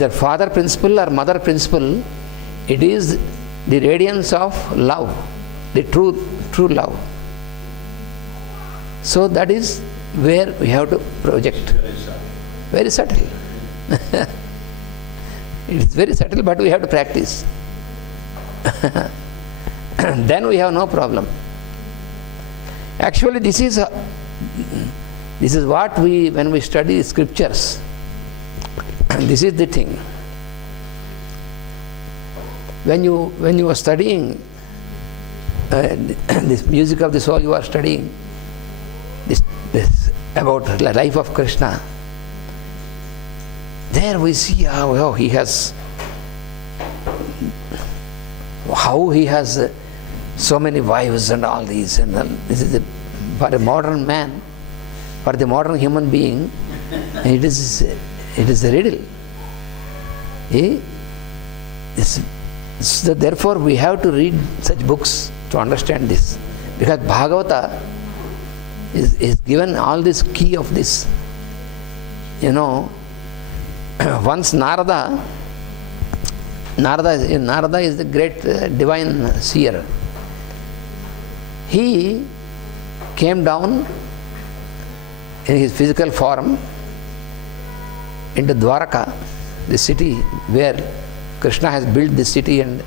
The father principle or mother principle, it is the radiance of love, the true love. So that is where we have to project. Very subtle. It is very subtle, but we have to practice. Then we have no problem. Actually, this is what we, when we study scriptures, this is the thing. When you are studying this music of the soul, you are studying this about the life of Krishna. There we see how he has so many wives and all these, and this is for a modern man, for the modern human being, it is a riddle. So therefore we have to read such books to understand this, because Bhagavata is given all this key of this. Once Narada is the great divine seer. He came down in his physical form into Dwaraka, the city where Krishna has built this city and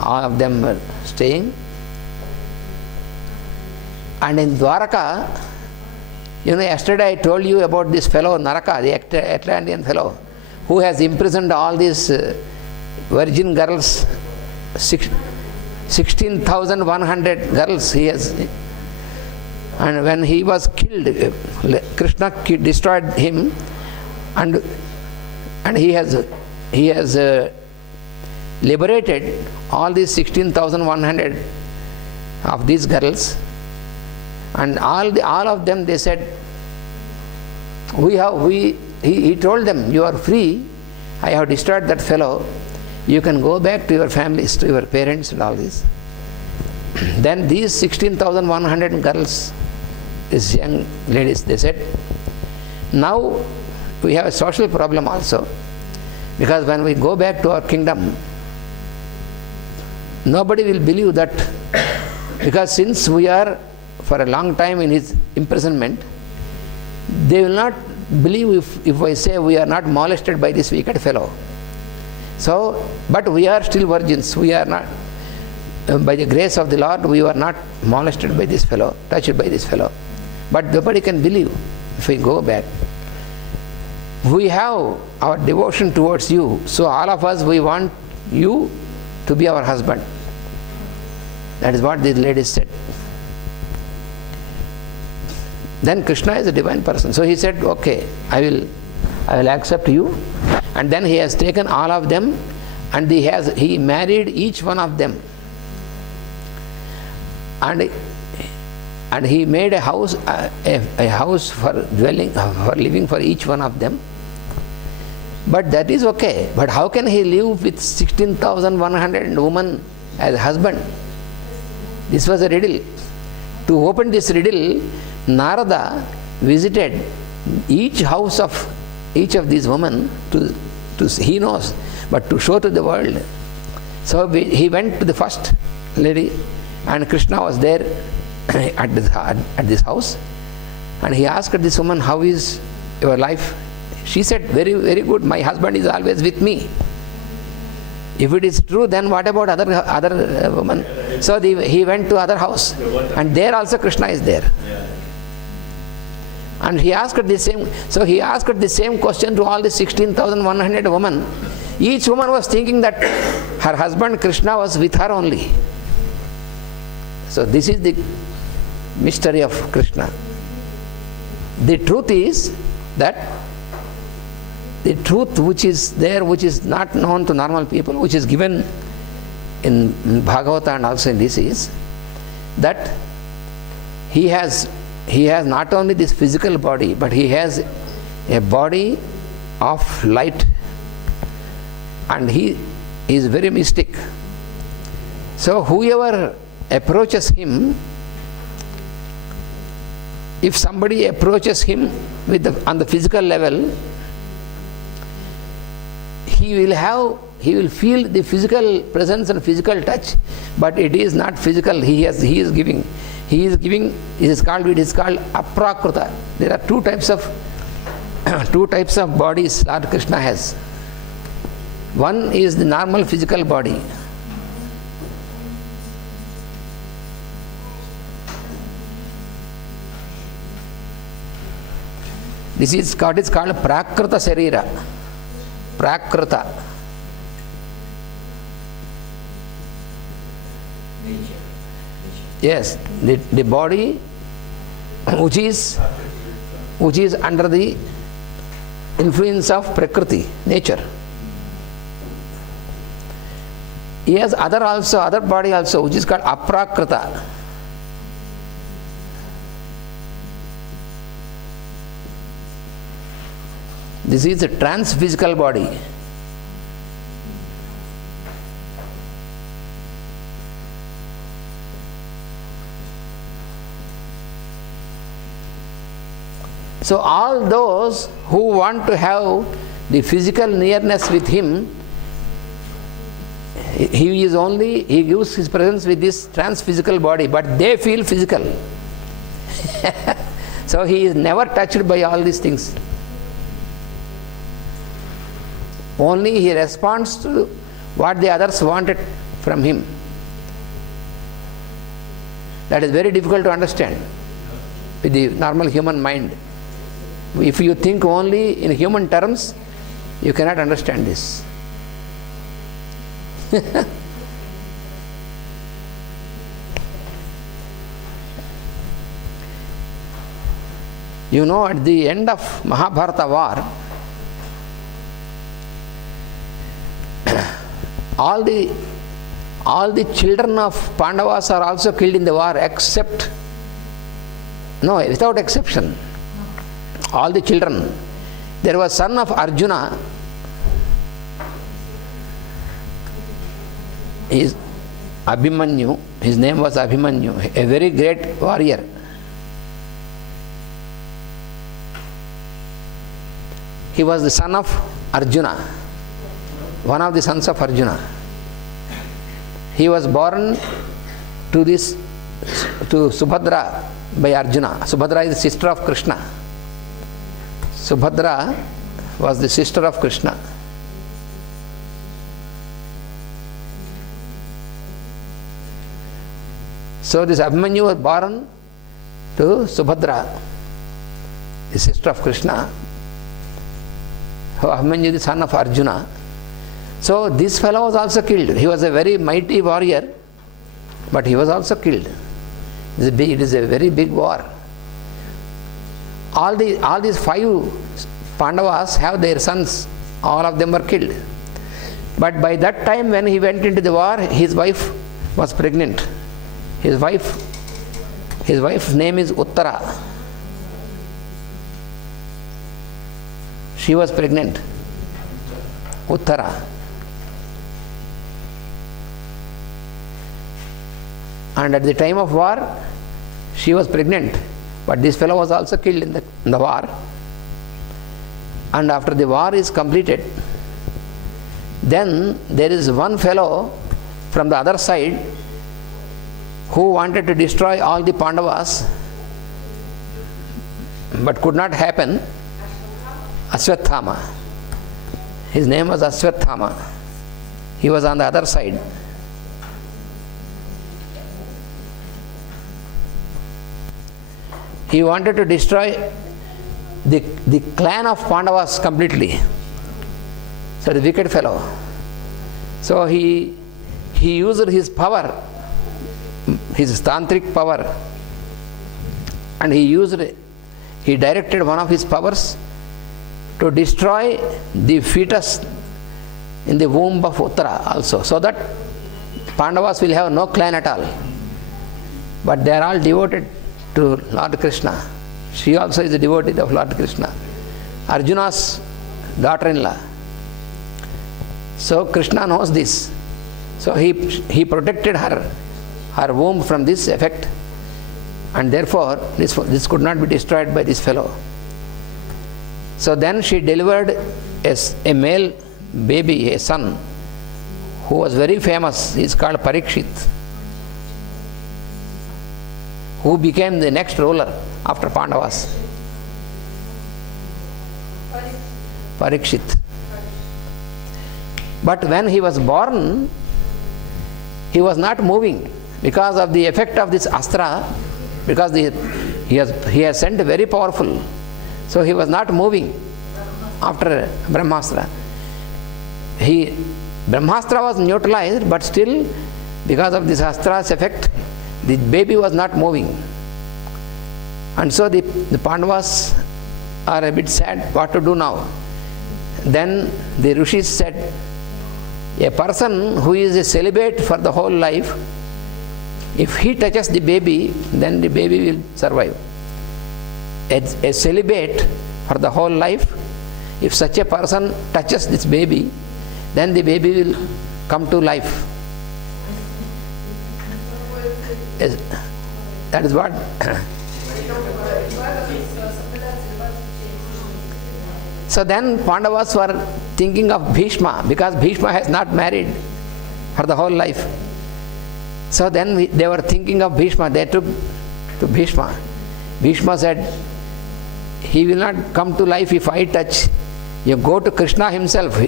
all of them were staying. And in Dwaraka, yesterday I told you about this fellow Naraka, the Atlantean fellow, who has imprisoned all these virgin girls, 16,100 girls he has. And when he was killed, Krishna destroyed him, and he has liberated all these 16,100 of these girls, and all of them, they said, he told them, you are free, I have destroyed that fellow, you can go back to your families, to your parents and all this. Then these 16,100 girls, these young ladies, they said, now we have a social problem also, because when we go back to our kingdom, nobody will believe that, because since we are for a long time in his imprisonment, they will not believe if I say we are not molested by this wicked fellow. So, but we are still virgins, we are not, by the grace of the Lord, we were not molested by this fellow, touched by this fellow. But nobody can believe if we go back. We have our devotion towards you, so all of us, we want you to be our husband. That is what these ladies said. Then Krishna is a divine person, so he said, okay, I will accept you. And then he has taken all of them, and he married each one of them, and he made a house for dwelling, for living for each one of them. But that is okay. But how can he live with 16,100 women as a husband? This was a riddle. To open this riddle, Narada visited each house of each of these women he knows, but to show to the world. So he went to the first lady, and Krishna was there at this house, and he asked this woman, how is your life? She said, very, very good, my husband is always with me. If it is true, then what about other women? So he went to other house, and there also Krishna is there. And he asked the same question to all the 16,100 women. Each woman was thinking that her husband Krishna was with her only. So this is the mystery of Krishna. The truth is that the truth which is there, which is not known to normal people, which is given in Bhagavata and also in this, is that he has not only this physical body, but he has a body of light, and he is very mystic. So whoever approaches him, if somebody approaches him on the physical level, he will feel the physical presence and physical touch, but it is not physical. He is giving. It is called aprakruta. There are two types of bodies Lord Krishna has. One is the normal physical body. This is called prakruta sarira. Prakruta. Yes, the body which is under the influence of Prakriti, nature. He has other body also, which is called aprakrita. This is a trans-physical body. So all those who want to have the physical nearness with him, he gives his presence with this trans-physical body, but they feel physical. So he is never touched by all these things. Only he responds to what the others wanted from him. That is very difficult to understand with the normal human mind. If you think only in human terms, you cannot understand this. You know, at the end of Mahabharata war, all the children of Pandavas are also killed in the war, without exception. All the children. There was son of Arjuna. Abhimanyu. His name was Abhimanyu, a very great warrior. He was the son of Arjuna, one of the sons of Arjuna. He was born to Subhadra by Arjuna. Subhadra is the sister of Krishna. Subhadra was the sister of Krishna. So this Abhimanyu was born to Subhadra, the sister of Krishna. Abhimanyu, the son of Arjuna. So this fellow was also killed. He was a very mighty warrior, but he was also killed. It is a very big war. All these 5 Pandavas have their sons. All of them were killed. But by that time, when he went into the war, his wife was pregnant. His wife's name is Uttara. She was pregnant. Uttara. And at the time of war, she was pregnant. But this fellow was also killed in the war. And after the war is completed, then there is one fellow from the other side who wanted to destroy all the Pandavas, but could not happen. Ashwathama. His name was Ashwathama. He was on the other side. He wanted to destroy the clan of Pandavas completely. So the wicked fellow. So he used his power, his tantric power, and he directed one of his powers to destroy the fetus in the womb of Uttara also, so that Pandavas will have no clan at all. But they are all devoted to Lord Krishna. She also is a devotee of Lord Krishna, Arjuna's daughter-in-law. So Krishna knows this. So he protected her womb from this effect, and therefore this could not be destroyed by this fellow. So then she delivered a male baby, a son, who was very famous. He is called Parikshit, who became the next ruler after Pandavas. Parikshit. But when he was born, he was not moving because of the effect of this astra, because he has sent very powerful. So he was not moving after Brahmastra. Brahmastra was neutralized, but still, because of this astra's effect, the baby was not moving. And so the Pandavas are a bit sad what to do now. Then the Rishis said, a person who is a celibate for the whole life, if he touches the baby, then the baby will survive. A celibate for the whole life, if such a person touches this baby, then the baby will come to life. That is what. So then Pandavas were thinking of Bhishma, because Bhishma has not married for the whole life. So then they were thinking of Bhishma. They took to Bhishma. Bhishma said, he will not come to life if I touch. You go to Krishna himself.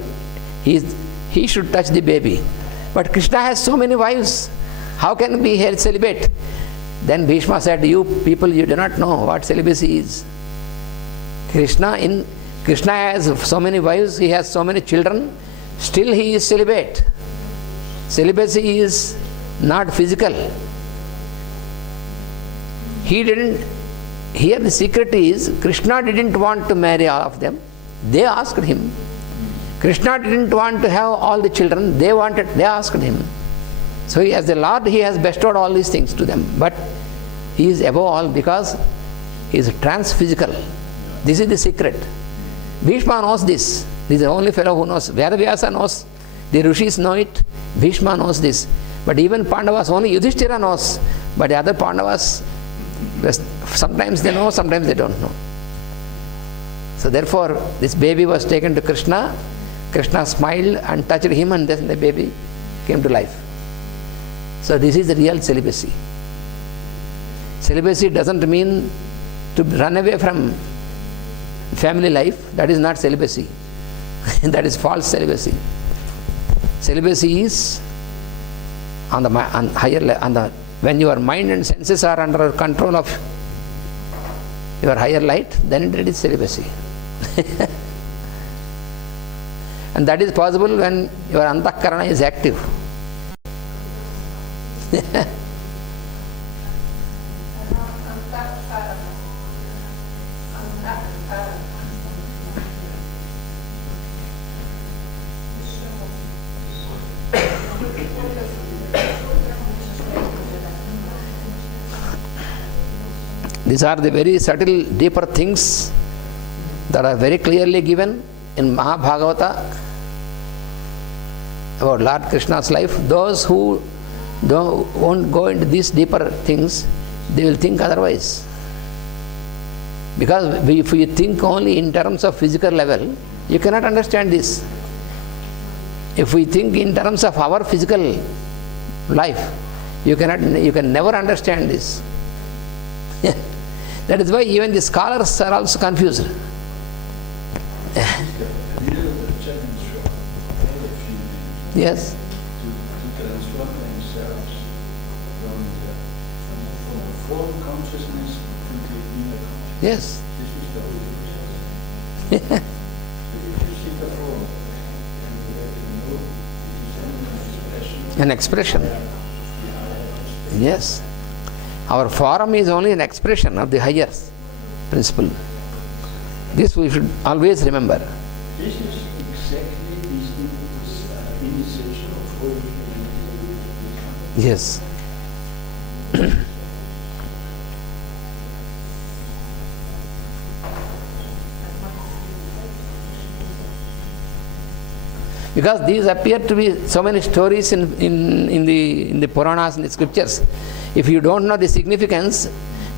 He should touch the baby. But Krishna has so many wives. How can be here celibate? Then Bhishma said, you people, you do not know what celibacy is. Krishna has so many wives, he has so many children, still he is celibate. Celibacy is not physical. Here the secret is, Krishna didn't want to marry all of them. They asked him. Krishna didn't want to have all the children. They asked him. So as the Lord, he has bestowed all these things to them. But he is above all because he is trans-physical. This is the secret. Bhishma knows this. This is the only fellow who knows. Vedavyasa knows. The Rishis know it. Bhishma knows this. But even Pandavas, only Yudhishthira knows. But the other Pandavas, sometimes they know, sometimes they don't know. So therefore, this baby was taken to Krishna. Krishna smiled and touched him, and then the baby came to life. So this is the real celibacy. Celibacy doesn't mean to run away from family life. That is not celibacy. That is false celibacy. Celibacy is on the higher level, when your mind and senses are under control of your higher light, then it is celibacy. And that is possible when your antakarana is active. These are the very subtle, deeper things that are very clearly given in Mahabhagavata about Lord Krishna's life. Those who won't go into these deeper things, they will think otherwise. Because if you think only in terms of physical level, you cannot understand this. If we think in terms of our physical life, you can never understand this. That is why even the scholars are also confused. Yes. To transform themselves from form consciousness into inner consciousness. Yes. This is the whole process. If you see the form and you get to know it is an expression. An expression. Yes. Our form is only an expression of the higher principle. This we should always remember. This is exactly this initiation of whole humanity. Yes. Because these appear to be so many stories in the Puranas and the scriptures. If you don't know the significance,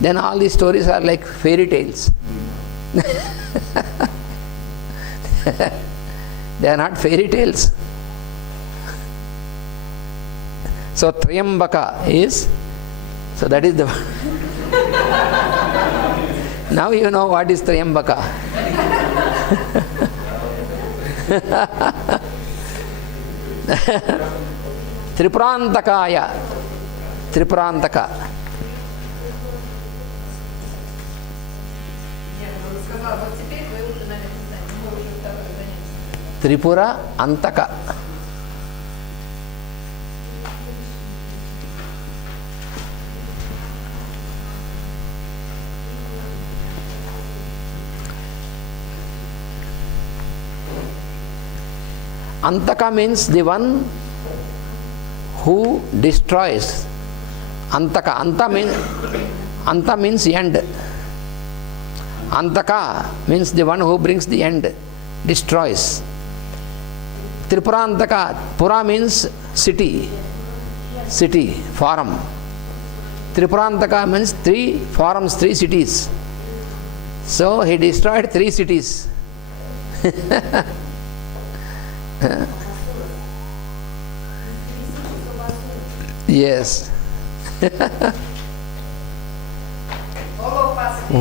then all these stories are like fairy tales. They are not fairy tales. So Triambaka is, so that is the now you know what is Triambaka. Tripurantakaya. Tripurantaka. Tripura Antaka. Antaka means the one who destroys. Antaka. Anta means end. Antaka means the one who brings the end, destroys. Tripurantaka. Pura means city, forum. Tripurantaka means 3 forums, 3 cities. So he destroyed 3 cities. Yes. All of us, we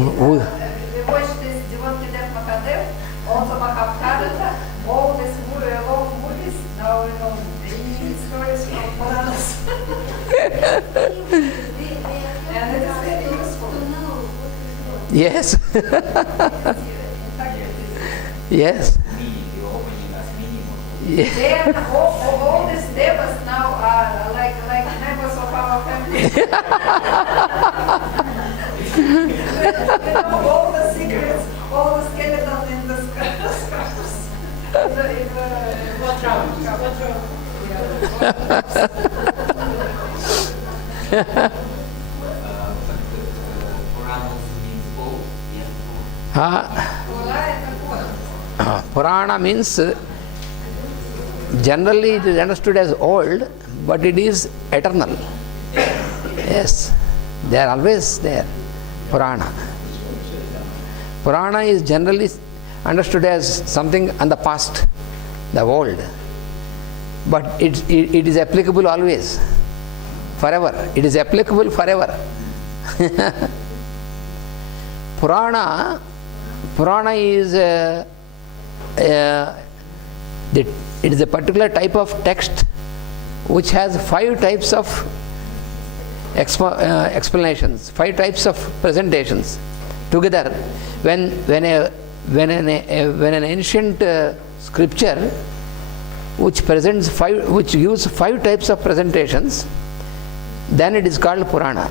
watch this devotee Dev Mahadev, also Mahabharata, all these long movies. Now we know many stories from Puranas. And it is very useful. Yes. Yes. Yeah. Then all these devas now are like members of our family. We know all the secrets, all the skeletons in the scarves. Purana means generally it is understood as old, but it is eternal. Yes, they are always there. Purana. Purana is generally understood as something in the past, the old, but it is applicable always, forever. It is applicable forever. Purana is it is a particular type of text which has 5 types of explanations, 5 types of presentations together. When an ancient scripture which gives 5 types of presentations, then it is called Purana.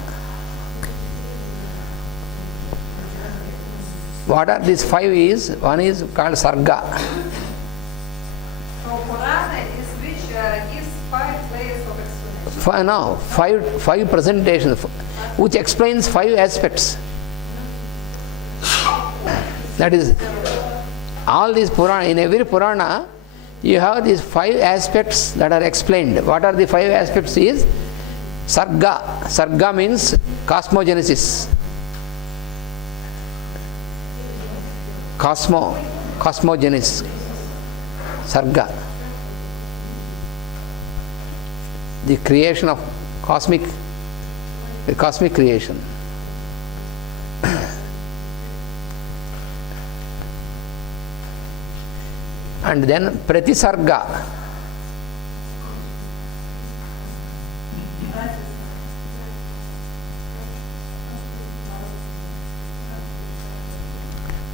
What are these 5 is? One is called Sarga. So Purana is which gives 5 layers of explanation. 5 presentations which explains 5 aspects. That is, all these Purana, in every Purana, you have these 5 aspects that are explained. What are the 5 aspects is? Sarga. Sarga means cosmogenesis. Cosmogenesis. Sarga. The creation of cosmic creation. And then Pratisarga.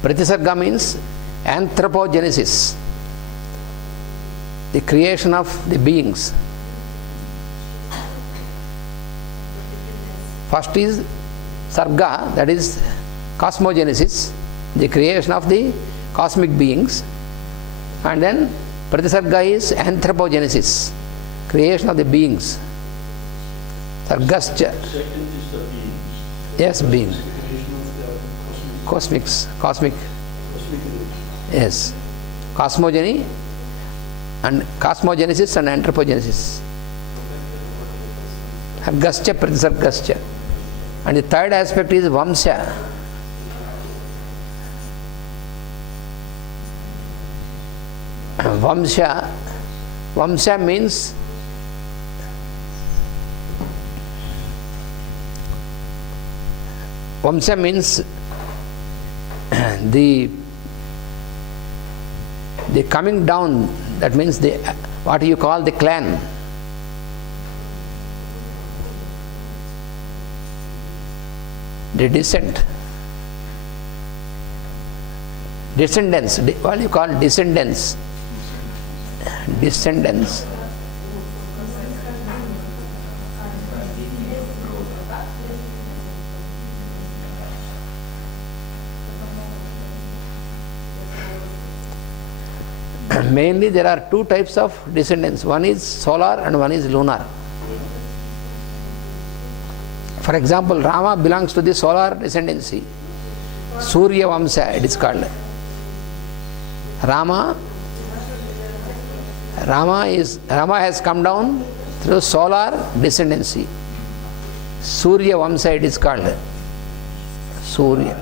Pratisarga means anthropogenesis, the creation of the beings. First is Sarga, that is cosmogenesis, the creation of the cosmic beings. And then Pratisarga is anthropogenesis, creation of the beings. Sargascha. Second is the beings. Yes, being. The creation of the Cosmic. cosmic Yes. Cosmogeny and cosmogenesis and anthropogenesis. Sargascha, Pratisargascha. And the third aspect is Vamsha. Vamsha. Vamsha means the coming down. That means the what you call the clan. The descent. Descendants. What you call descendants? Descendants. Mainly there are two types of descendants. One is solar and one is lunar. For example, Rama belongs to the solar descendancy. Surya Vamsa it is called. Rama has come down through solar descendancy. Surya Vamsa it is called. Surya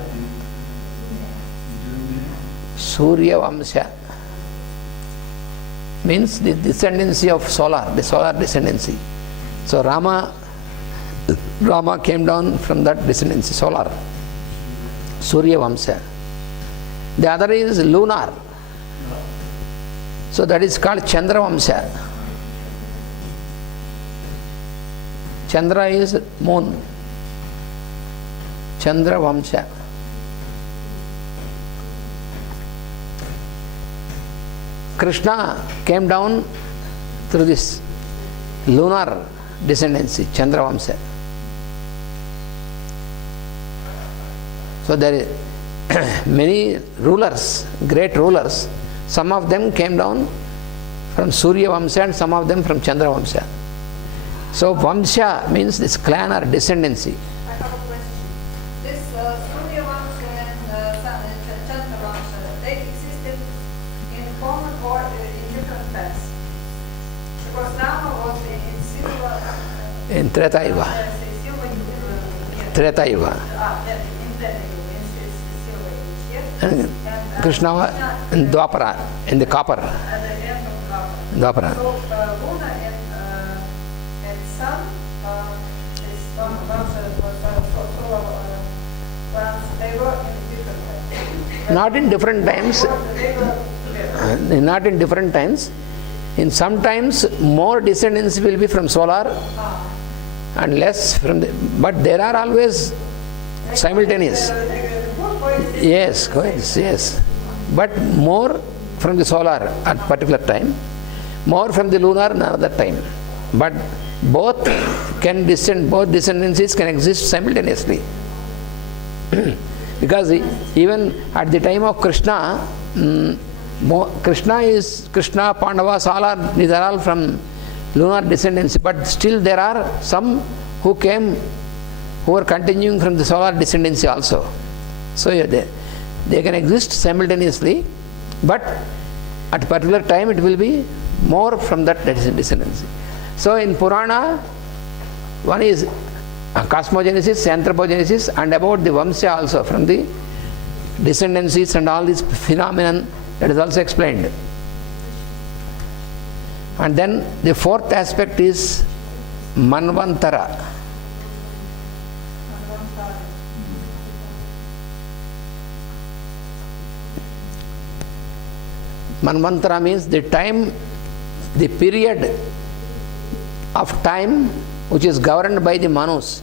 Vamsa means the descendancy of solar, the solar descendancy. So Rama came down from that descendancy, solar. Surya Vamsa. The other is lunar. So that is called Chandra Vamsa. Chandra is moon. Chandra Vamsa. Krishna came down through this lunar descendancy, Chandra Vamsa. So there are many rulers, great rulers. Some of them came down from Surya Vamsa and some of them from Chandra Vamsa. So Vamsha means this clan or descendancy. I have a question. This Surya Vamsa and Chandra Vamsa, they existed in common or in different times? Because Rama was in silver. In Treta Yuga. Treta Yuga. And Krishna was in Dwapara, in the copper. At the end of Dwapara. So Luna and Sun, this they were in different times. Not in different times. They were together. Not in different times. In sometimes more descendants will be from solar and less from the, but there are always simultaneous. Yes, yes. But more from the solar at particular time, more from the lunar another time. But both can descend, both descendancies can exist simultaneously. Because even at the time of Krishna, Krishna, Pandavas, these are all from lunar descendancy, but still there are some who are continuing from the solar descendancy also. So they can exist simultaneously, but at a particular time it will be more from that descendancy. So in Purana, one is cosmogenesis, anthropogenesis, and about the Vamsha also, from the descendancies and all these phenomenon, that is also explained. And then the fourth aspect is Manvantara. Manvantara means the time, the period of time which is governed by the Manus.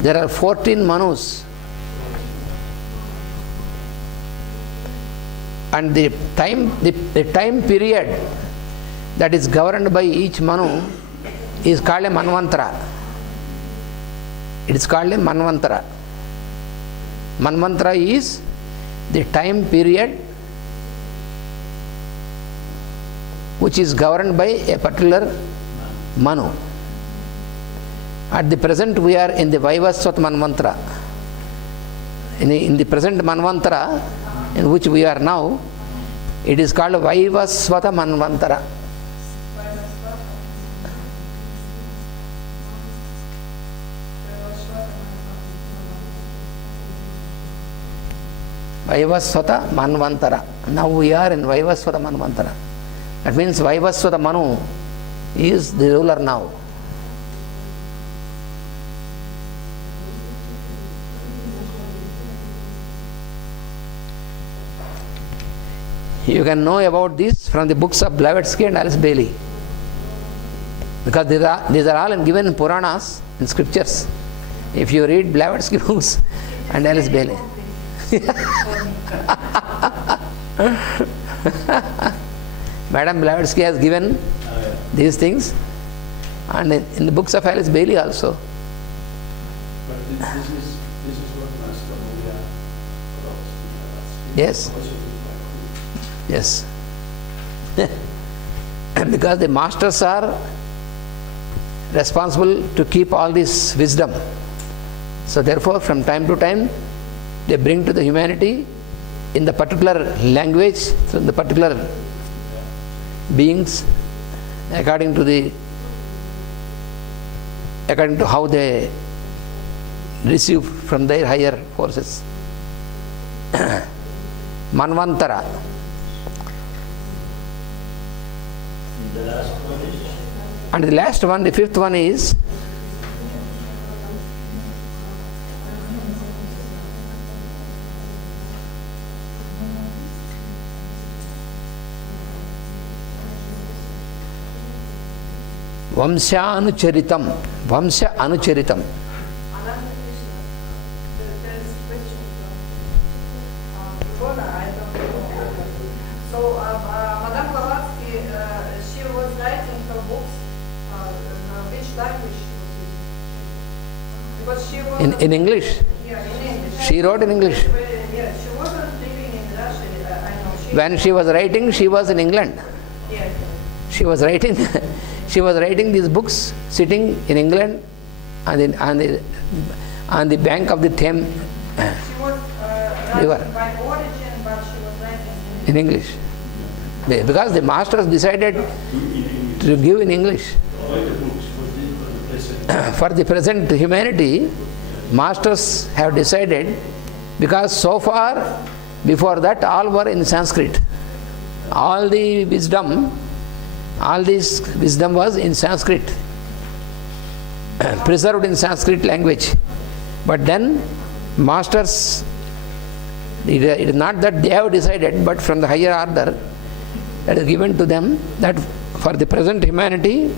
There are 14 Manus. And the time period that is governed by each Manu is called a Manvantara. It is called a Manvantara. Manvantara is the time period which is governed by a particular Manu. At the present we are in the Vaivaswat Manvantara. In the present Manvantara in which we are now, it is called Vaivaswata Manvantara. Vaivasvata Manvantara. Now we are in Vaivasvata Manvantara. That means Vaivasvata Manu is the ruler now. You can know about this from the books of Blavatsky and Alice Bailey. Because these are all given in Puranas, in scriptures. If you read Blavatsky books and Alice Bailey. Madam Blavatsky has given these things, and in the books of Alice Bailey also. But this is what Master Mulia about. Yes. Yes. Because the masters are responsible to keep all this wisdom. So therefore, from time to time, they bring to the humanity in the particular language, from the particular beings, according to how they receive from their higher forces. Manvantara. And the last one, the fifth one is Vamsha Anucharitam. Vamsha Anucharitam. Ananta Krishna, there is a question from Rona, I don't know. So, Madame Blavatsky, she was writing her books, which language she was using? Because she was... In English. Yeah, in English. She wrote in English. Yeah, she wasn't living in Russia, I know. When she was writing, she was in England. Yeah. She was writing these books sitting in England on the bank of the Thames She was river writing by origin, but she was writing in English. Because the masters decided to give in English. For the present humanity, masters have decided, because so far, before that, all were in Sanskrit. All this wisdom was in Sanskrit, preserved in Sanskrit language. But then, masters, it is not that they have decided, but from the higher order, that is given to them, that for the present humanity,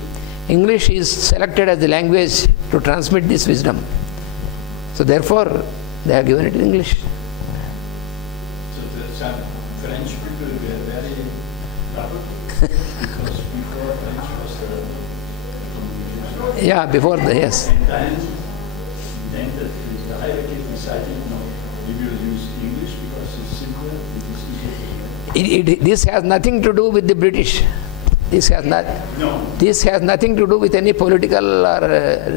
English is selected as the language to transmit this wisdom. So therefore, they have given it in English. So the French people were very troubled because before French was the communication. Yeah, before the, yes. And then the hierarchy decided, no, we will use English because it's simpler, it is easier to learn. This has nothing to do with the British. This has nothing to do with any political or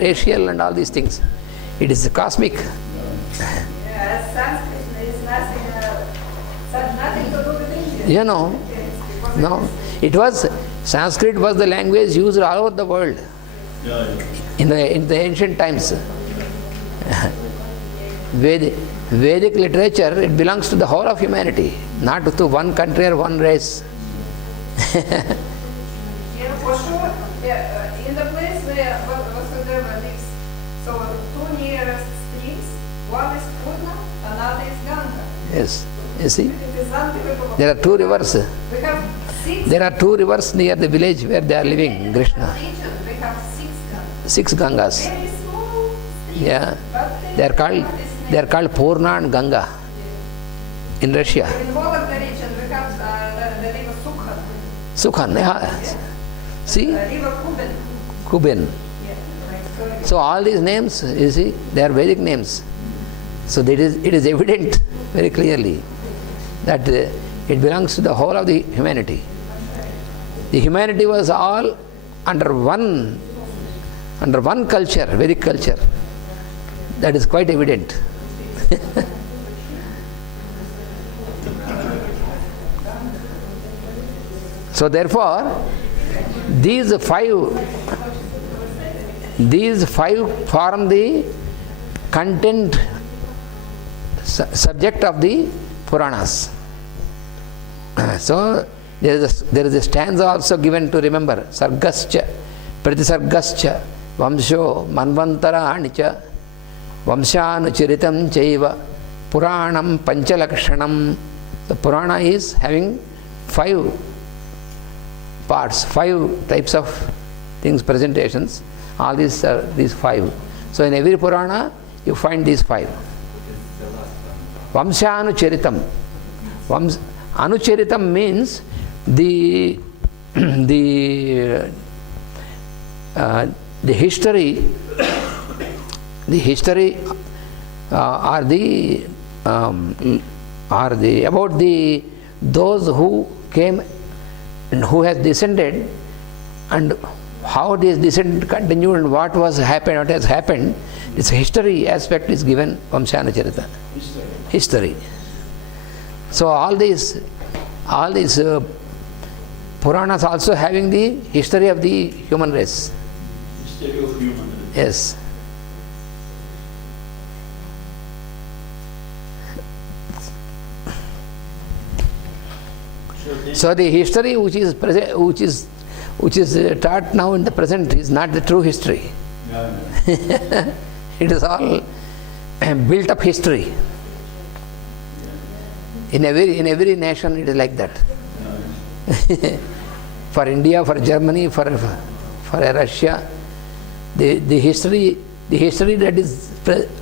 racial and all these things. It is cosmic. Yeah, Sanskrit is nothing to do with India. You know, no. Sanskrit was the language used all over the world in the ancient times. Vedic literature, it belongs to the whole of humanity, not to one country or one race. Yeah, for sure. Yeah, in the place where Vasudeva lives, so two nearest streams, one is Purna, another is Ganga. Yes, you see, It is unbelievable. there are two rivers. We have six. There are two rivers near the village where they are living, Krishna. Region, we have six Gangas. 6 Gangas. Very small streams. Yeah, But they are called Purna and Ganga in Russia. in Volga region, we have the river Sukhan, Sukhan, yeah. See, river Kuben. Kuben. Yeah, like So all these names, you see, they are Vedic names. So it is evident very clearly that it belongs to the whole of the humanity. The humanity was all under one culture, Vedic culture. That is quite evident. So therefore, these five form the content subject of the Puranas. So there is a stanza also given to remember. Sargascha, Pratisargascha, Vamsho, Manvantara Anicha, Vamshanuchiritam Chaiva, Puranam Panchalakshanam. The Purana is having 5 parts, 5 types of things, presentations. All these are these 5. So in every Purana you find these 5. Vamshanucharitam. Anucharitam means the history, are the about those who came and who has descended, and how this descent continued and what has happened. This history aspect is given Vamshanucharita. History. So all these Puranas also having the history of the human race. History of human race. Yes. So the history which is taught now in the present is not the true history. It is all built up history. In every nation it is like that. For India, for Germany, for Russia, the history that is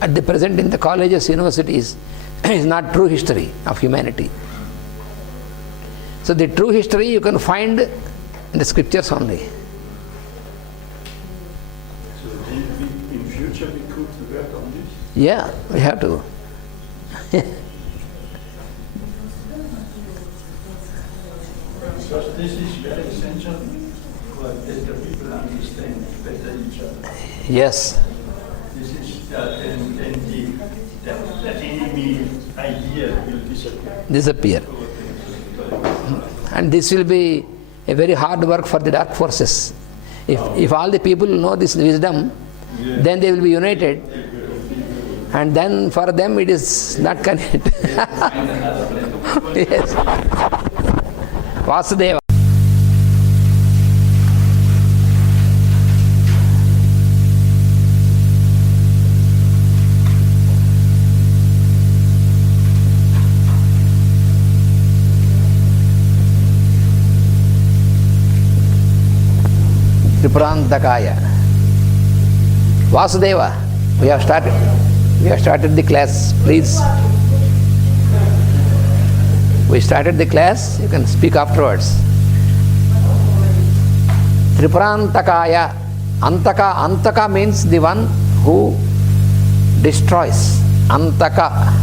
at the present in the colleges, universities is not true history of humanity. So the true history you can find in the scriptures only. So in future we could work on this? Yeah, we have to. Because this is very essential for that the people understand better each other. Yes. This is then the enemy idea will disappear. And this will be a very hard work for the dark forces. If all the people know this wisdom, then they will be united. And then for them it is not connected. Yes. Vasudeva. Tripurantakaya. Vasudeva, we have started the class, please. We started the class, you can speak afterwards. Tripurantakaya. Antaka means the one who destroys. Antaka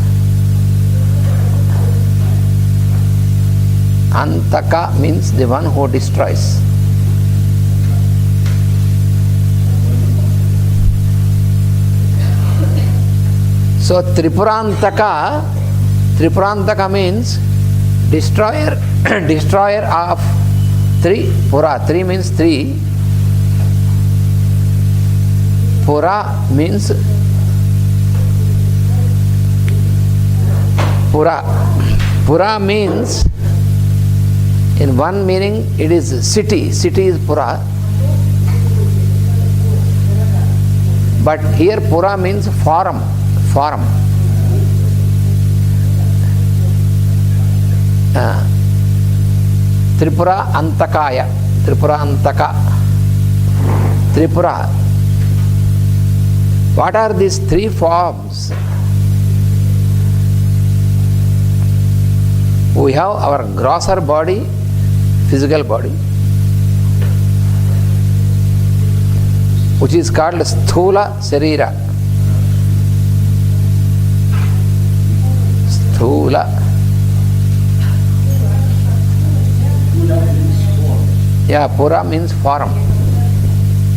means the one who destroys. So Tripurantaka means destroyer of 3 Pura. 3 means 3. Pura means Pura means, in one meaning it is city. City is Pura. But here Pura means forum. Tripura Antakaya. Tripura Antaka. Tripura. What are these 3 forms? We have our grosser body, physical body, which is called Sthula Sarira. Sthula. Yeah, Pura means forum.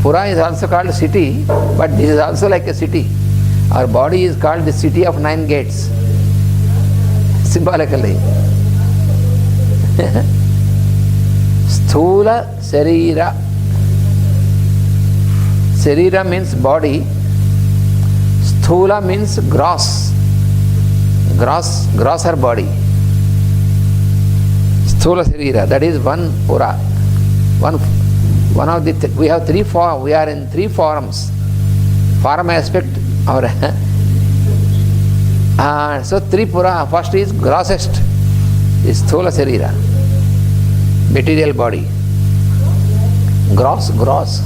Pura is also called city, but this is also like a city. Our body is called the city of 9 gates, symbolically. Sthula Sarira. Sarira means body. Sthula means grosser body. Sthula Sarira, that is one pura. One of the, we have three forms, we are in three forms. Form aspect, our so Tripura, first is grossest, is Sthula Sarira, material body. Gross. Gross.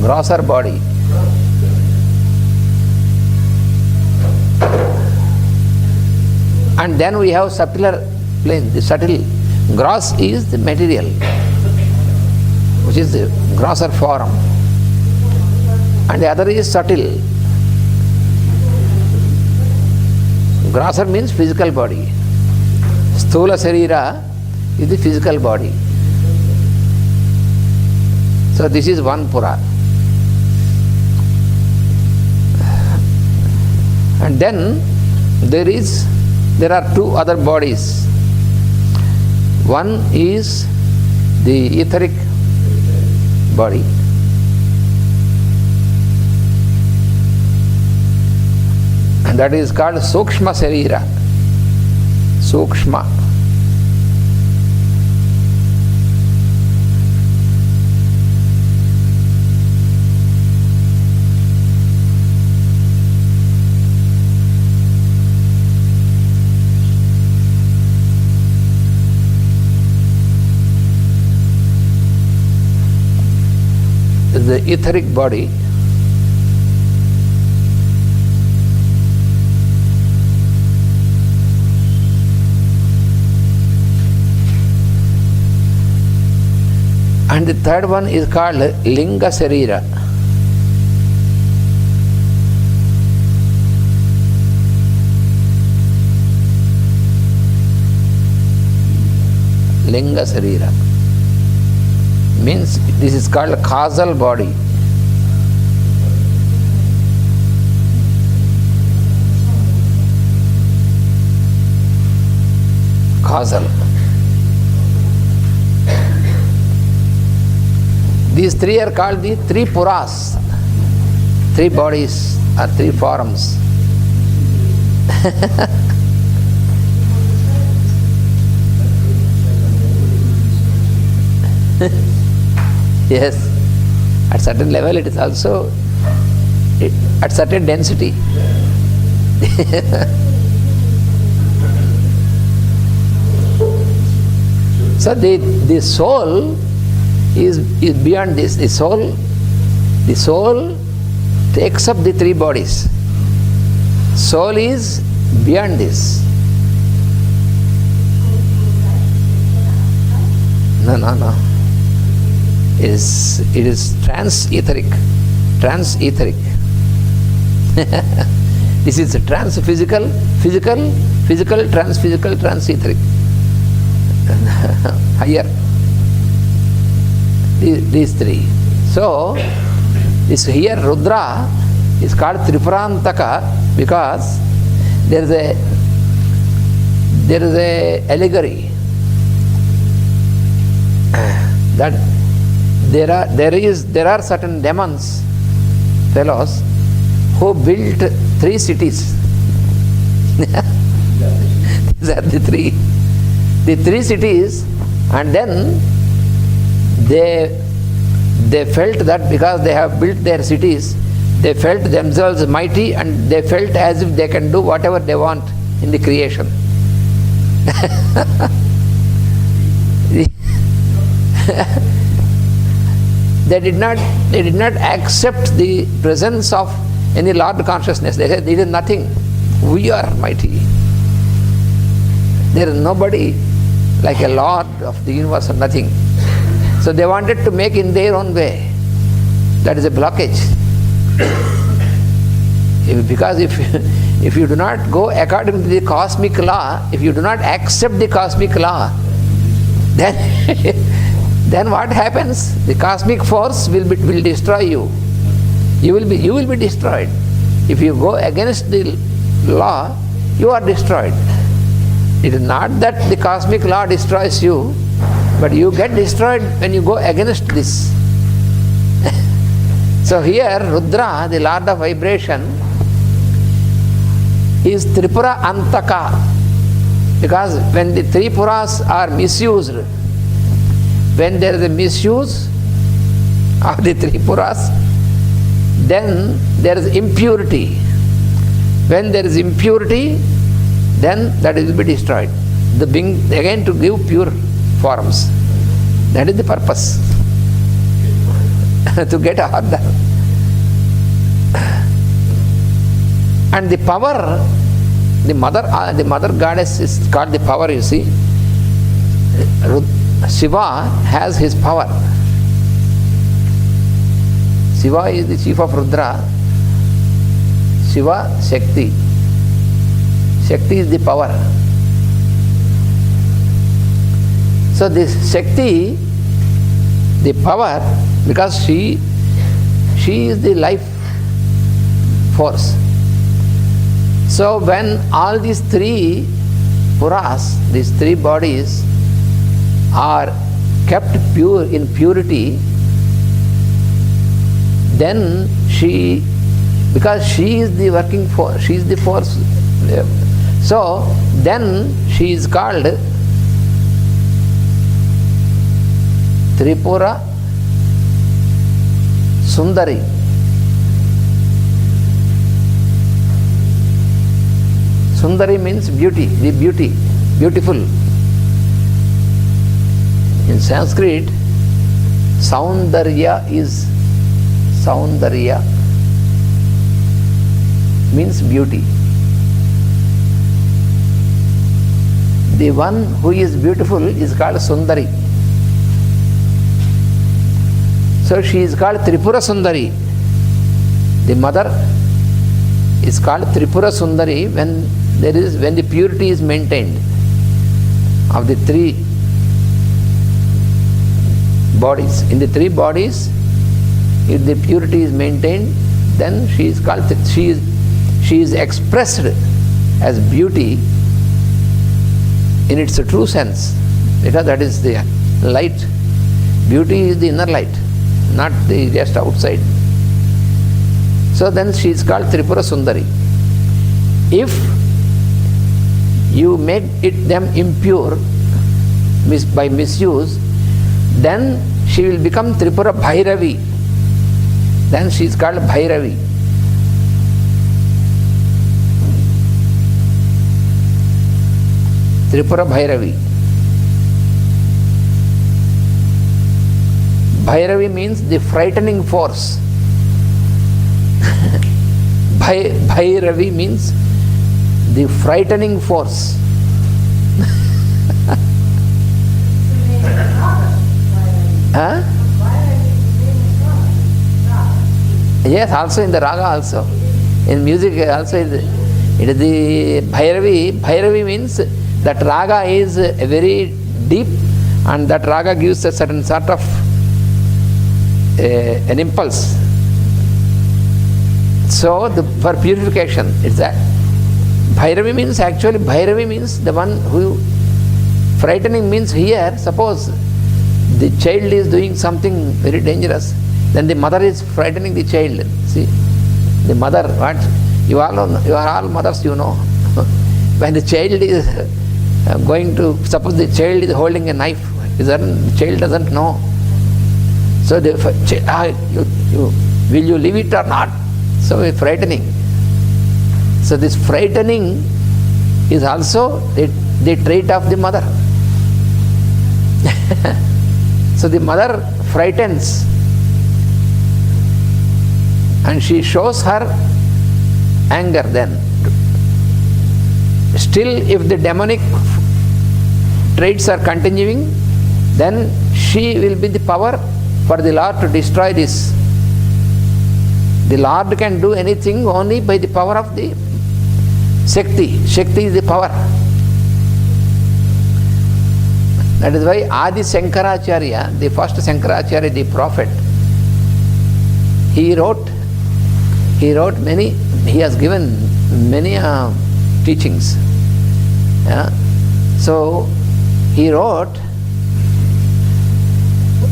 Grosser body. And then we have subtler plane, the subtle. Gross is the material, which is the grosser form. And the other is subtle. Grosser means physical body. Sthula Sarira is the physical body. So this is one pura. And then there are two other bodies. One is the etheric body. And that is called Sukshma Sarira. Sukshma. The etheric body. And the third one is called Linga Sarira. Linga Sarira means this is called causal body. Causal. These three are called the three puras, three bodies or three forms. Yes, at certain level it is also at certain density. So the soul is beyond this. The soul takes up the three bodies. Soul is beyond this. No. It is trans-etheric. This is trans-physical, physical, trans-etheric. Higher. These three. So, this here Rudra is called Tripurantaka because there is a allegory that there are certain demons, fellows, who built 3 cities. These are the three cities, and then they felt that because they have built their cities, they felt themselves mighty and they felt as if they can do whatever they want in the creation. They did not accept the presence of any Lord consciousness. They said, it is nothing. We are mighty. There is nobody like a Lord of the universe or nothing. So they wanted to make in their own way. That is a blockage. Because if you do not go according to the cosmic law, if you do not accept the cosmic law, then what happens? The cosmic force will destroy you. You will be destroyed. If you go against the law, you are destroyed. It is not that the cosmic law destroys you, but you get destroyed when you go against this. So here Rudra, the Lord of vibration, is Tripura Antaka. Because when the Tripuras are misused, when there is a misuse of the Tripuras, then there is impurity. When there is impurity, then that will be destroyed. The being again to give pure forms. That is the purpose. To get order. And the power, the mother goddess is called the power, you see. Shiva has his power. Shiva is the chief of Rudra. Shiva, Shakti. Shakti is the power. So this Shakti, the power, because she is the life force. So when all these three puras, these three bodies are kept pure in purity, then she, because she is the working force, she is the force. So then she is called Tripura Sundari. Sundari means beauty, the beauty, beautiful. In Sanskrit, Saundarya means beauty. The one who is beautiful is called Sundari. So she is called Tripura Sundari. The mother is called Tripura Sundari when the purity is maintained of the three bodies. In the three bodies, if the purity is maintained, then she is called, she is expressed as beauty in its true sense, because that is the light. Beauty is the inner light, not the just outside. So then she is called Tripura Sundari. If you make them impure by misuse, then she will become Tripura Bhairavi. Then she is called Bhairavi. Tripura Bhairavi. Bhairavi means the frightening force. Bhairavi means the frightening force. Huh? Yes, also in the raga also. In music also it is the Bhairavi. Bhairavi means that raga is very deep, and that raga gives a certain sort of an impulse. So for purification, it's that. Bhairavi means, actually Bhairavi means the one who, frightening means here, suppose the child is doing something very dangerous, then the mother is frightening the child. See, the mother, what? You are all mothers, you know. When the child is going to, suppose the child is holding a knife, the child doesn't know. So will you leave it or not? So it's frightening. So this frightening is also the trait of the mother. So the mother frightens, and she shows her anger then. Still, if the demonic traits are continuing, then she will be the power for the Lord to destroy this. The Lord can do anything only by the power of the Shakti. Shakti is the power. That is why Adi Shankaracharya, the first Shankaracharya, the prophet, he wrote many, he has given many teachings. Yeah? So he wrote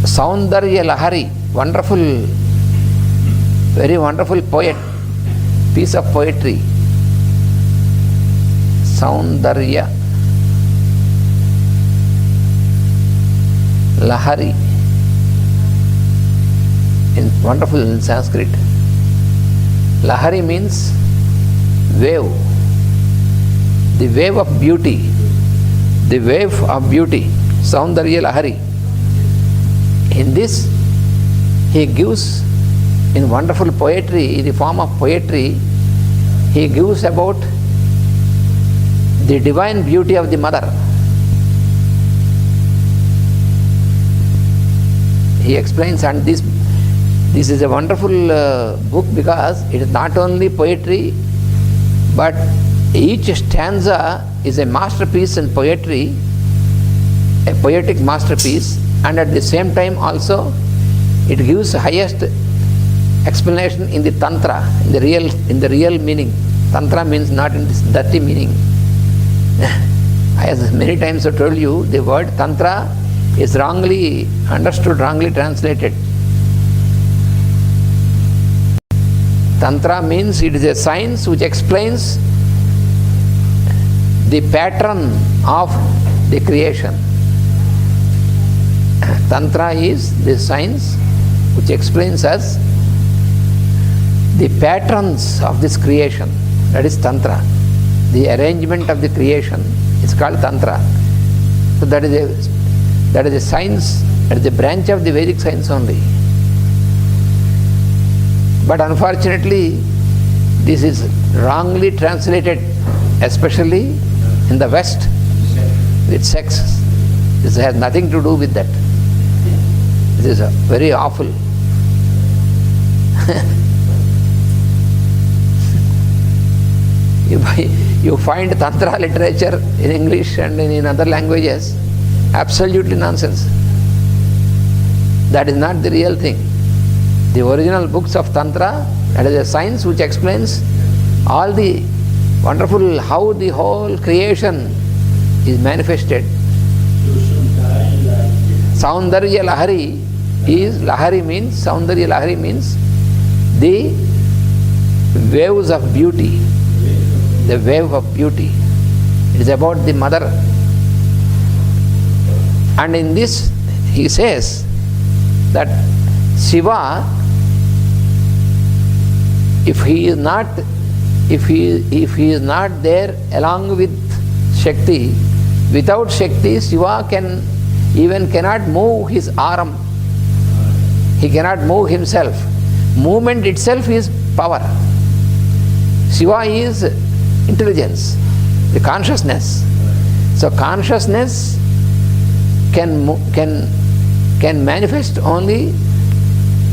Saundarya Lahari, wonderful, very wonderful poet, piece of poetry. Saundarya Lahari, in wonderful in Sanskrit. Lahari means wave, the wave of beauty, the wave of beauty, Saundarya Lahari. In this, he gives in wonderful poetry, in the form of poetry, he gives about the divine beauty of the mother. He explains, and this is a wonderful book because it is not only poetry, but each stanza is a masterpiece in poetry, a poetic masterpiece, and at the same time also it gives highest explanation in the tantra, in the real meaning. Tantra means not in this dirty meaning. As many times I told you, the word tantra is wrongly understood, wrongly translated. Tantra means it is a science which explains the pattern of the creation. Tantra is the science which explains us the patterns of this creation. That is Tantra. The arrangement of the creation is called Tantra. So that is a science, that is a branch of the Vedic science only. But unfortunately, this is wrongly translated, especially in the West, with sex. This has nothing to do with that. This is very awful. You find Tantra literature in English and in other languages, absolutely nonsense. That is not the real thing. The original books of Tantra, that is a science which explains all the wonderful, how the whole creation is manifested. Saundarya Lahari is, Lahari means, Saundarya Lahari means the waves of beauty. The wave of beauty. It is about the mother. And in this he says that Shiva, if he is not there along with Shakti, without Shakti, Shiva cannot move his arm. He cannot move himself. Movement itself is power. Shiva is intelligence, the consciousness. So consciousness can manifest only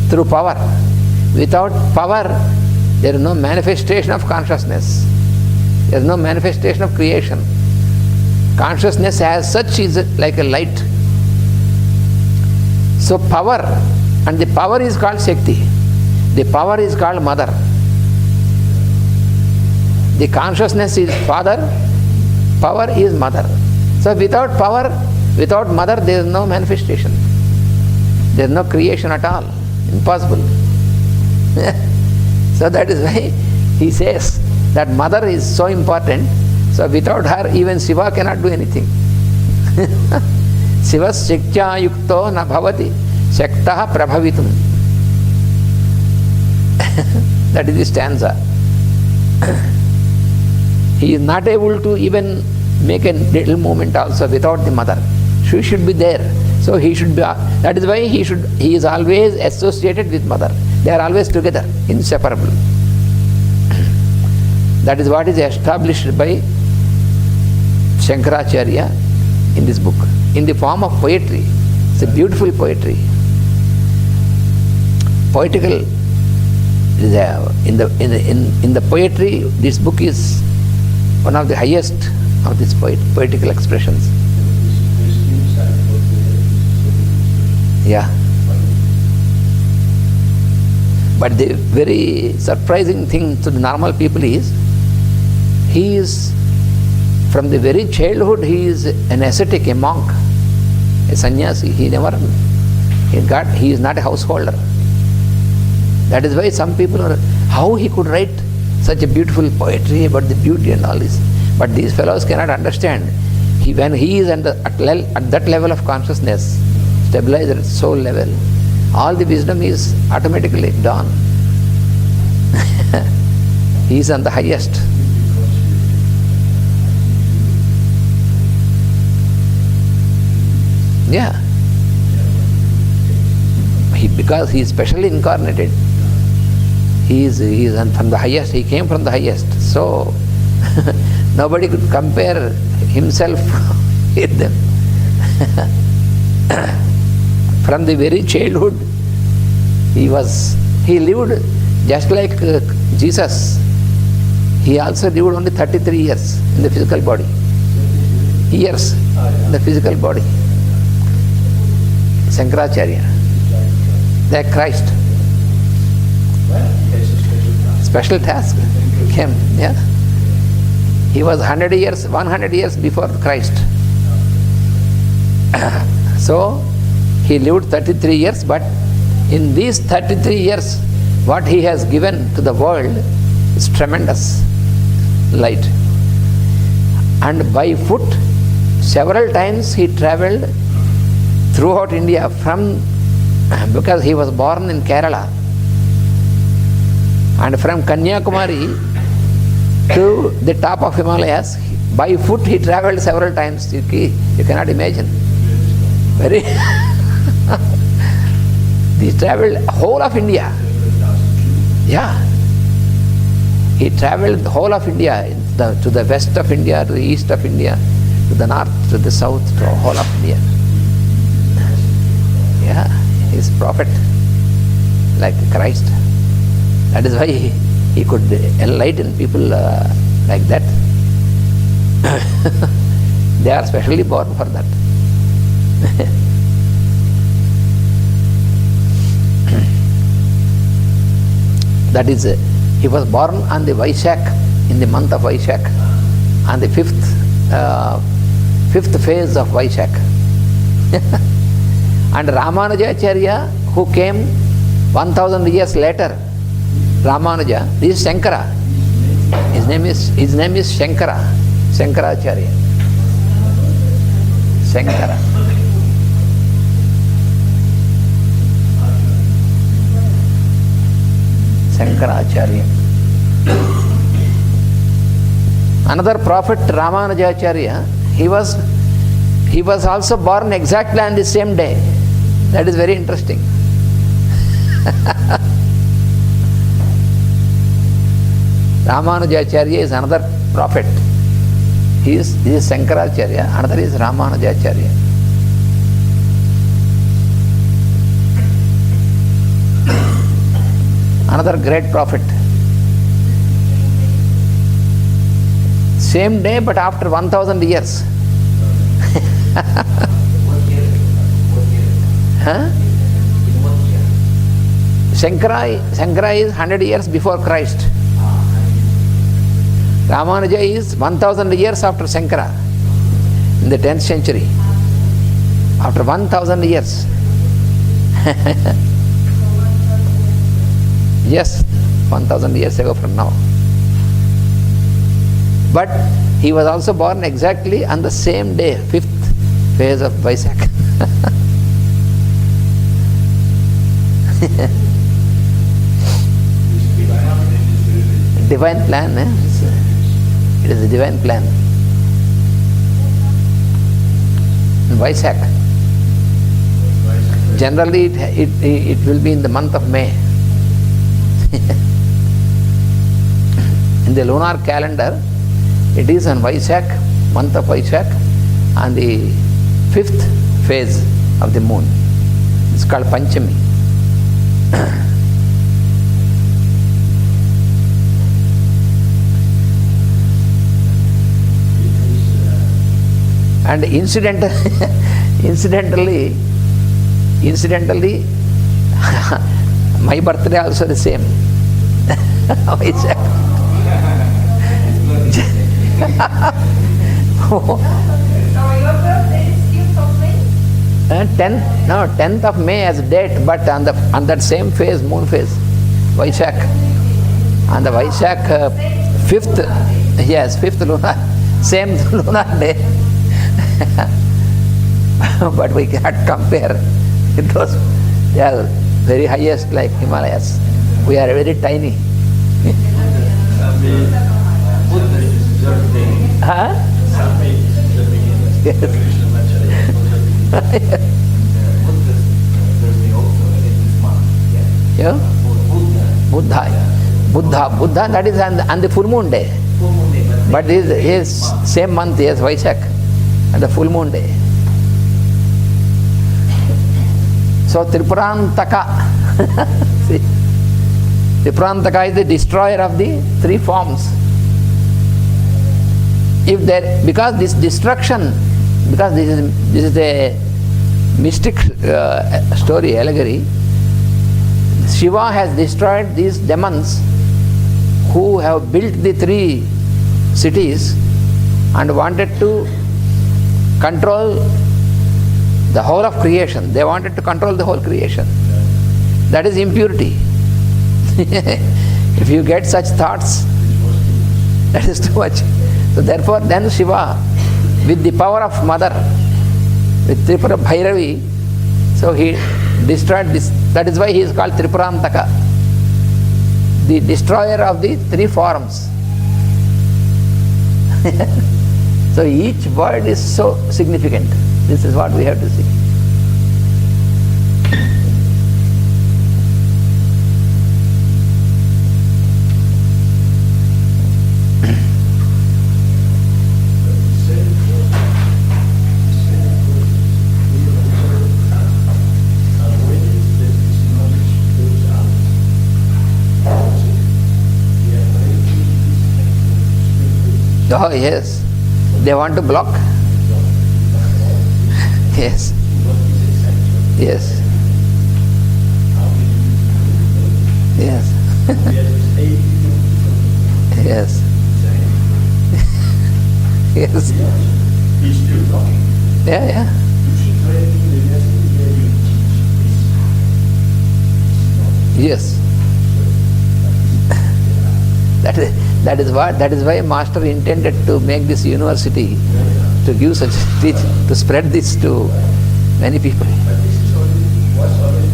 through power. Without power, there is no manifestation of consciousness. There is no manifestation of creation. Consciousness as such is like a light. So power, and the power is called Shakti. The power is called Mother. The consciousness is Father, power is Mother. So without power, without Mother, there is no manifestation. There is no creation at all. Impossible. So that is why he says that Mother is so important. So without her, even Shiva cannot do anything. Shivas Shaktya Yukto na bhavati Shaktaha prabhavitum. That is the stanza. He is not able to even make a little movement also without the mother. She should be there. So he should be, that is why he is always associated with mother. They are always together, inseparable. That is what is established by Shankaracharya in this book, in the form of poetry. It's a beautiful poetry. Poetical, in the poetry, this book is one of the highest of these poetical expressions. Yeah. But the very surprising thing to the normal people is, he is, from the very childhood, he is an ascetic, a monk, a sannyasi. He is not a householder. That is why some people are, how he could write such a beautiful poetry about the beauty and all this. But these fellows cannot understand. When he is at that level of consciousness, stabilized at soul level, all the wisdom is automatically done. He is on the highest. Yeah. Because he is specially incarnated. He is from the highest. He came from the highest. So nobody could compare himself with them. From the very childhood, he lived just like Jesus. He also lived only 33 years in the physical body. Years in the physical body. Shankaracharya, like Christ. Special task came, yeah. He was 100 years before Christ. So, he lived 33 years, but in these 33 years, what he has given to the world is tremendous light. And by foot, several times he travelled throughout India because he was born in Kerala. And from Kanyakumari to the top of Himalayas, by foot he travelled several times. You cannot imagine. Very. He travelled whole of India. Yeah. He travelled the whole of India, to the west of India, to the east of India, to the north, to the south, to the whole of India. Yeah, he is prophet like Christ. That is why he could enlighten people like that. They are specially born for that. That is, he was born on the Vaishak, in the month of Vaishak, on the fifth phase of Vaishak. And Ramanujacharya, who came 1000 years later, Ramanuja, this is Shankara. His name is Shankara, Shankaracharya. Shankara. Shankaracharya. Another prophet, Ramanujacharya, he was also born exactly on the same day. That is very interesting. Ramanujacharya is another prophet. He is Shankaracharya, another is Ramanujacharya. Another great prophet. Same day but after 1000 years. Huh? Shankara is 100 years before Christ. Ramanuja is 1000 years after Shankara, in the 10th century. After 1000 years. Yes, 1000 years ago from now. But he was also born exactly on the same day, 5th phase of Vaishak. Divine plan, eh? It is a divine plan. Vaishak. Generally, it will be in the month of May. In the lunar calendar, it is on Vaishak, month of Vaishak, on the 5th phase of the moon. It's called Panchami. And incidentally, my birthday also the same. Vaishak. So your birthday is 5th of May? 10th of May as date, but on that same phase, moon phase, Vaishak. On the Vaishak 5th, yes, 5th lunar, same lunar day. But we cannot compare with those. They are very highest like Himalayas. We are very tiny. Buddha is the beginning. Huh? Sunday is the beginning. Yes. Krishna Macharya was the beginning. Buddha's Thursday also in this month. Yeah? Buddha. Buddha, that is on the full moon day. Full moon day, But his same month, yes, Vaishak, on the full moon day. So Tripurantaka, see, Tripurantaka is the destroyer of the three forms. Because this destruction, because this is a mystic story, allegory, Shiva has destroyed these demons who have built the three cities and wanted to control the whole of creation. They wanted to control the whole creation. That is impurity. If you get such thoughts, that is too much. So therefore then Shiva, with the power of mother, with Tripura Bhairavi, so he destroyed this. That is why he is called Tripurantaka, the destroyer of the three forms. So each word is so significant. This is what we have to see. Oh yes, they want to block. Yes. Yes. Yes. Yes. Yes. He's still talking. Yeah, yeah. You should try in the university where you teach. Yes. That is why Master intended to make this university, to give such teach, to spread this to many people. But this is was already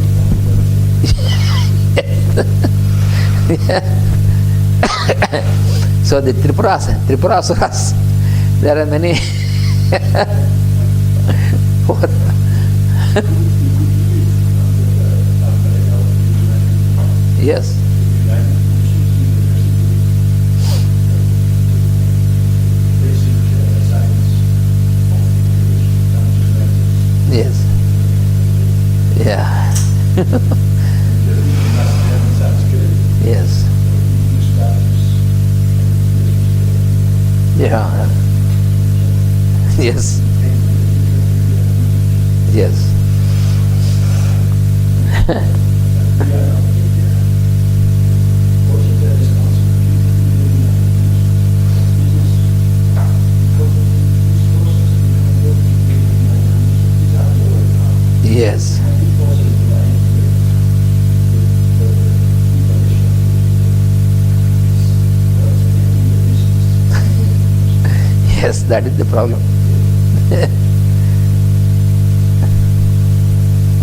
So the Tripurasuras, there are many. Yes. Yes. Yeah. Yes. Yeah. Yes. Yes. Yes. Yes, that is the problem.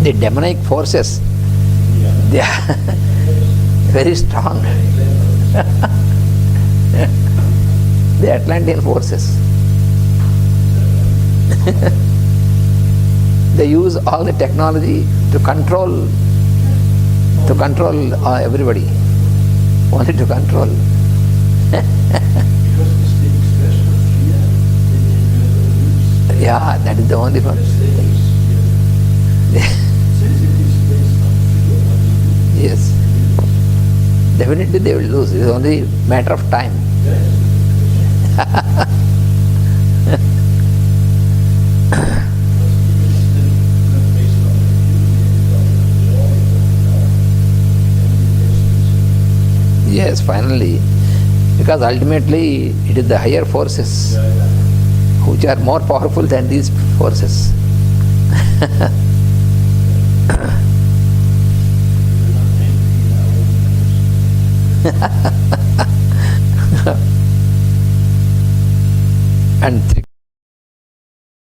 The demonic forces, they are very strong. The Atlantean forces. They use all the technology to control everybody. Only to control. Yeah, that is the only one. Yes. Definitely they will lose. It is only a matter of time. Yes, finally. Because ultimately it is the higher forces which are more powerful than these forces. and